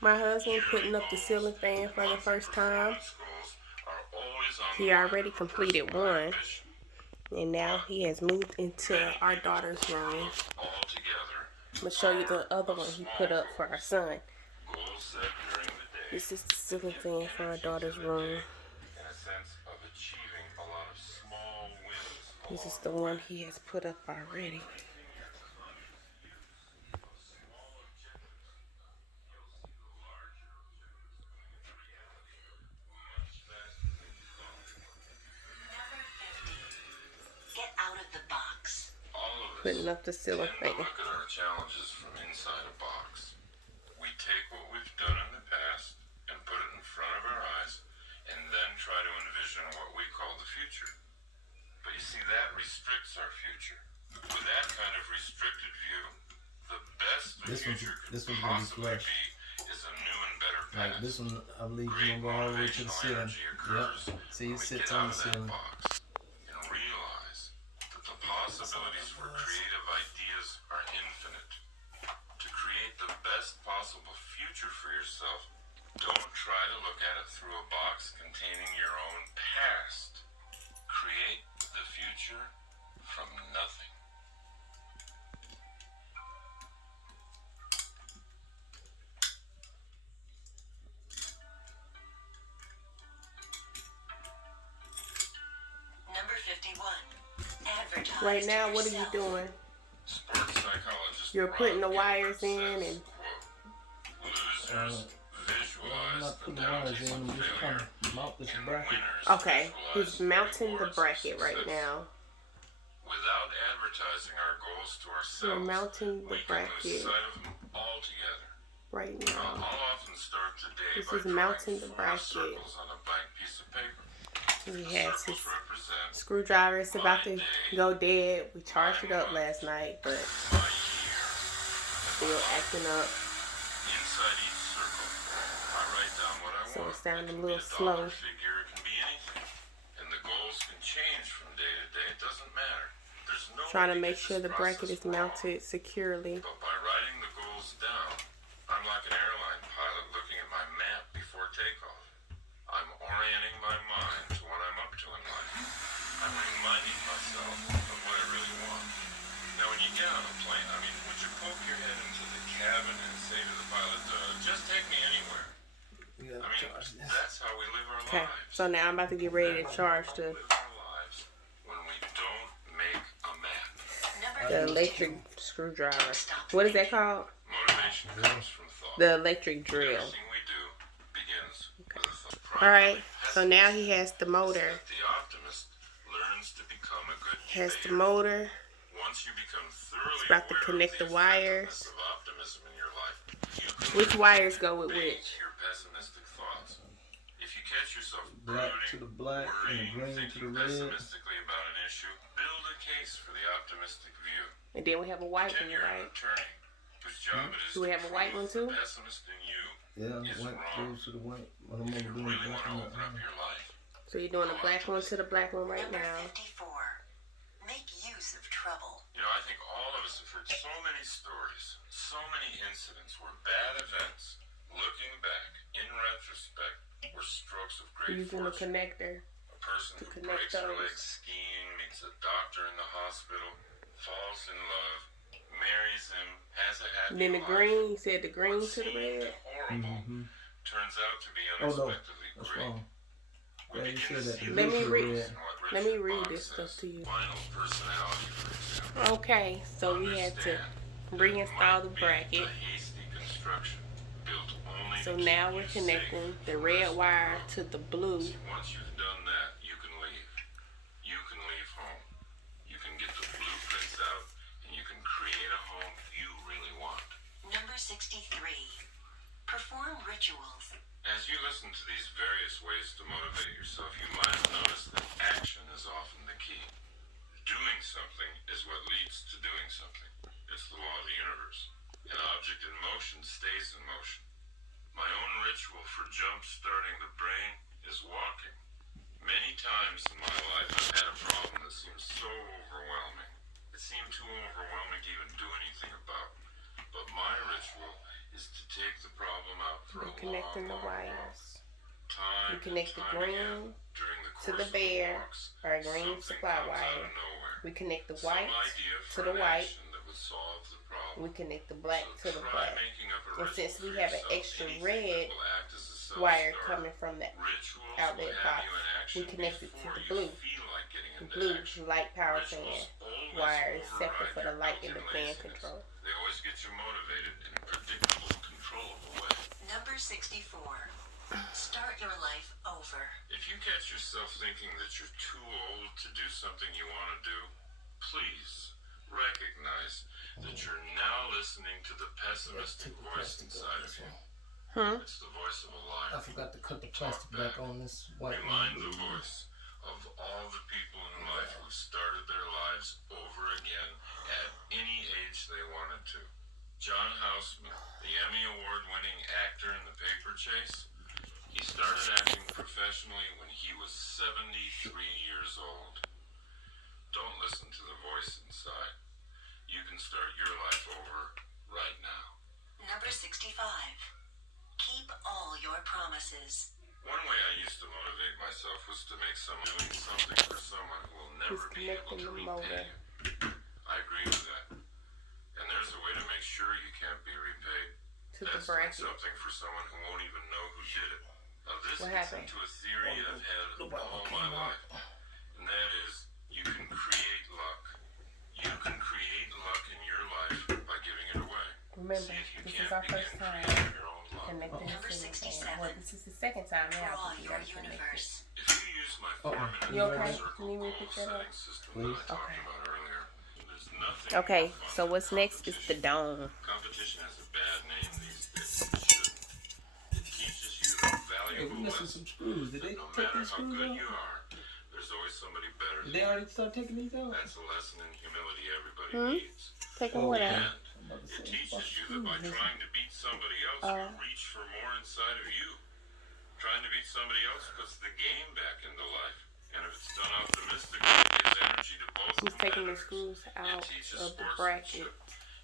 My husband putting up the ceiling fan for the first time. He already completed one, and now he has moved into our daughter's room. I'm gonna show you the other one he put up for our son. This is the ceiling fan for our daughter's room. This is the one he has put up already. Get out of the box. Putting up the ceiling fan. Look at our challenges from inside a box. We take what we've done in the past and put it in front of our eyes, and then try to envision what we call the future. But you see, that restricts our future. With that kind of restricted view, the best the future could possibly be is a new and better past. Like this one, I believe you're gonna go all the way to the ceiling. Yep. See, it sits on the ceiling. And realize that the possibilities for creative ideas are infinite. To create the best possible future for yourself, don't try to look at it through a box containing your own past. Create the future from nothing. Number 51. Advertise Right now, to what are you yourself. doing? Sports psychologist You're putting the Rob wires Gilbert in says, and quote, losers I'm visualize not the putting the wires bounties in. of I'm just failure, trying to mount this and bracket. winners okay, he's visualize mounting the rewards of bracket right success. now. Without advertising our goals to We're ourselves, mounting the we can lose bracket sight of them altogether. right I'll now. often start the day This by is mounting the drawing 4 bracket. circles on a blank piece of paper. He The has his circles represent screwdriver. It's about to go dead. We charged it up last night, but my year. still acting up. Inside each circle, I write down what I So want. it's sounding It a can be little dollar slow. figure, it can be anything. And the goals can change from day to day. It doesn't matter. There's no Trying way to make get sure this the bracket process is wrong. mounted securely. But by writing the goals down, I'm like an airline pilot looking at my map before takeoff. I'm orienting my mind to what I'm up to in life. I'm reminding myself of what I really want. Now, when you get on a plane, I mean, would you poke your head into the cabin and say to the pilot, just take me anywhere? We I gotta mean, charge this. that's how we live our Okay, lives. so now I'm about to get ready to charge We the live our lives when we don't make a map. Number the 52. electric screwdriver. What is that called? Motivation comes from thought. The electric drill. Everything we do begins with a thought. All right, so now he has the motor. The optimist learns to become a good Has the debater. motor. Once you become thoroughly It's about to aware connect of the wires. effectiveness of optimism in your life, you can Which wires go with debate which? your pessimistic thoughts. If you catch yourself Black brooding, to the black and the worrying, green to thinking the red. pessimistically about an issue, build a case for the optimistic view. And then we have a white one, Pretend you're an right? attorney whose job it is Do we to have a white prove one too? the pessimist in you Yeah, is white wrong. goes to the white. What I'm If gonna you do is really black want to and open up white. your life, So you're doing a black one to the black one right Number now. 54. Make use of trouble. you know, I think all of us have heard so many stories, so many incidents where bad events, looking back, in retrospect, were strokes of great Using the fortune. connector. A person to who connect breaks her those. leg skiing, meets a doctor in the hospital, falls in love, marries him, has a happy And then the life. green, you said the green What to the seemed red. horrible Mm-hmm. turns out to be Oh no, unexpectedly that's great. wrong. We Yeah, you begin said to that. see The Let the me blue to read- the red. in what Let me Richard read Bach this stuff says, to you. Final personality, for example. Okay, so we had to reinstall the bracket. A hasty construction built only So to now keep we're you connecting safe the from red risk. wire to the blue. See, once you've done that, you can leave. You can leave home. You can get the blueprints out, and you can create a home you really want. Number 63. Perform rituals. As you listen to these various ways to motivate yourself, you might have noticed that action is often the key. Doing something is what leads to doing something. It's the law of the universe. An object in motion stays in motion. My own ritual for jump-starting the brain is walking. Many times in my life I've had a problem that seemed so overwhelming. It seemed too overwhelming to even do anything about. But my ritual is to take the problem out for We're a connecting the long walk. wires. Time We connect the and time green again, during the to course the of bare, walks, or green something supply comes out wire. of nowhere. We connect the Some white idea to for the an white. action that would solve the problem. We connect the black So to the try black. making up a And ritual since we for have an yourself, extra anything red that will act as a wire self-starter. coming from that Rituals outlet will have box, you in action we connect it to before the you blue. feel like getting The into blue action. light power fan Rituals always wire is separate override for the your light and the built-in fan laziness. control. They always get you motivated in a predictable, controllable way. Number 64. Start your life over. If you catch yourself thinking that you're too old to do something you want to do, please recognize that you're now listening to the pessimistic Take the voice plastic inside off of this you. one. It's the voice of a liar. I forgot to cut the plastic back on this white Remind the one. voice of all the people in life who started their lives over again at any age they wanted to. John Houseman, the Emmy Award-winning actor in The Paper Chase, he started acting professionally when he was 73 years old. Don't listen to the voice inside. You can start your life over right now. Number 65. Keep all your promises. One way I used to motivate myself was to make someone doing something for someone who will never be able to Disconnecting the repay motor. you. I agree with that. And there's a way to make sure you can't be repaid. To the That's doing bracket. something for someone who won't even know who did it. Now this What gets happened? into a theory I've had The white all one my came out. life. And that is, you can create luck. You can create luck in your life by giving it away. Remember, See if you this can't is our begin first time creating your own luck. connecting the Number ceiling 67. fan. Well, this is the second time now. Draw because we your gotta connect it. universe. If you use my Uh-oh. 4-minute You okay? circle Can you goal repeat that up? setting system Please. that I talked Okay. about earlier, there's nothing Okay, more fun so than what's next is the competition. dome. Competition has a bad name these days. It shouldn't. It teaches you the Hey, valuable we missing lesson some screws. Did they that no take matter these how screws good out? you are, there's always somebody better Did than they you. already start taking these out? That's a lesson in humility everybody needs. Taking Oh, what yeah. out? And I'm about to say, it it's about teaches you that by screws, isn't it? trying to beat somebody else, you reach for more inside of you. Trying to beat somebody else puts the game back into life. And if it's done optimistically, it gives energy to both He's taking the competitors. screws out It teaches of the sportsmanship. bracket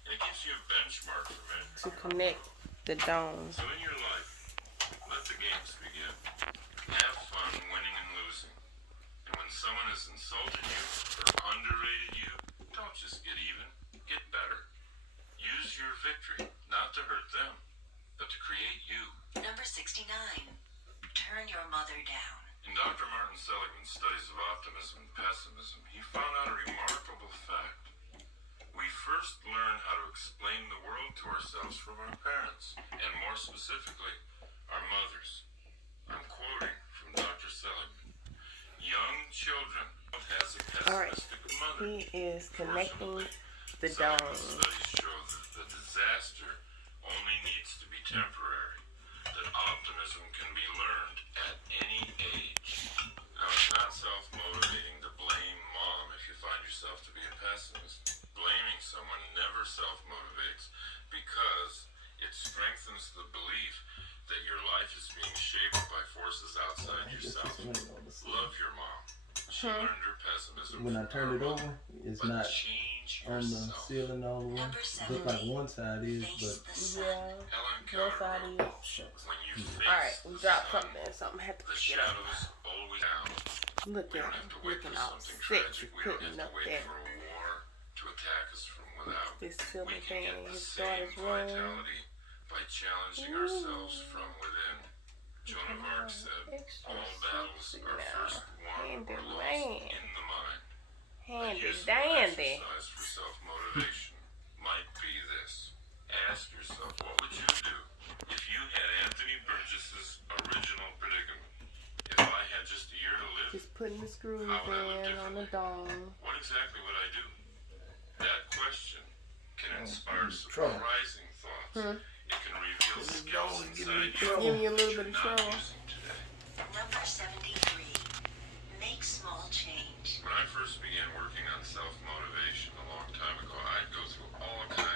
And it gives you a benchmark from it. to connect the dome. So in your life, let the games begin. Have fun winning and losing. And when someone has insulted you or underrated you, don't just get even. Get better. Use your victory, not to hurt them, but to create you. Number 69. Turn your mother down. In Dr. Martin Seligman's studies of optimism and pessimism, he found out a remarkable fact. We first learn how to explain the world to ourselves from our parents, and more specifically, our mothers. I'm quoting from Dr. Seligman. Young children has a Alright, pessimistic mother. he is connecting the Seligman's dome. studies show that the disaster only needs to be temporary, that optimism can be learned at any age. Now, it's not self-motivating to blame mom if you find yourself to be a pessimist. Blaming someone never self-motivates because it strengthens the belief that your life is being shaped by forces outside yourself. Love your mom. She learned her pessimism When I from turned her it over, mother. it's But not change on the yourself. ceiling all the way. Number It look like 70. one side is, Face but the sun. Yeah, Helen both Keller sides wrote, is. shucks. when you face Alright, we the dropped sun, something. Something had to the pick it up. shadows always down. Look We at don't him, have to wait looking for all something sick. tragic. You We don't couldn't have know to wait that. for a war to attack us from without. This We ceiling can fan get in the his same daughter's room. vitality by challenging ourselves from within. Joan of Arc said, Extra all battles sexy are now. first won Handy or lost man. in the mind. A Handy useful dandy. exercise for self-motivation might be this. Ask yourself, what would you do if you had Anthony Burgess's original predicament? If I had just a year to live, Just putting the screws How would I live in on the dome. what exactly would I do? That question can inspire trouble. surprising thoughts. It can reveal skills inside you Give me a little that bit of you're not trouble. using today. Number 73. Make small change. When I first began working on self-motivation a long time ago, I'd go through all kinds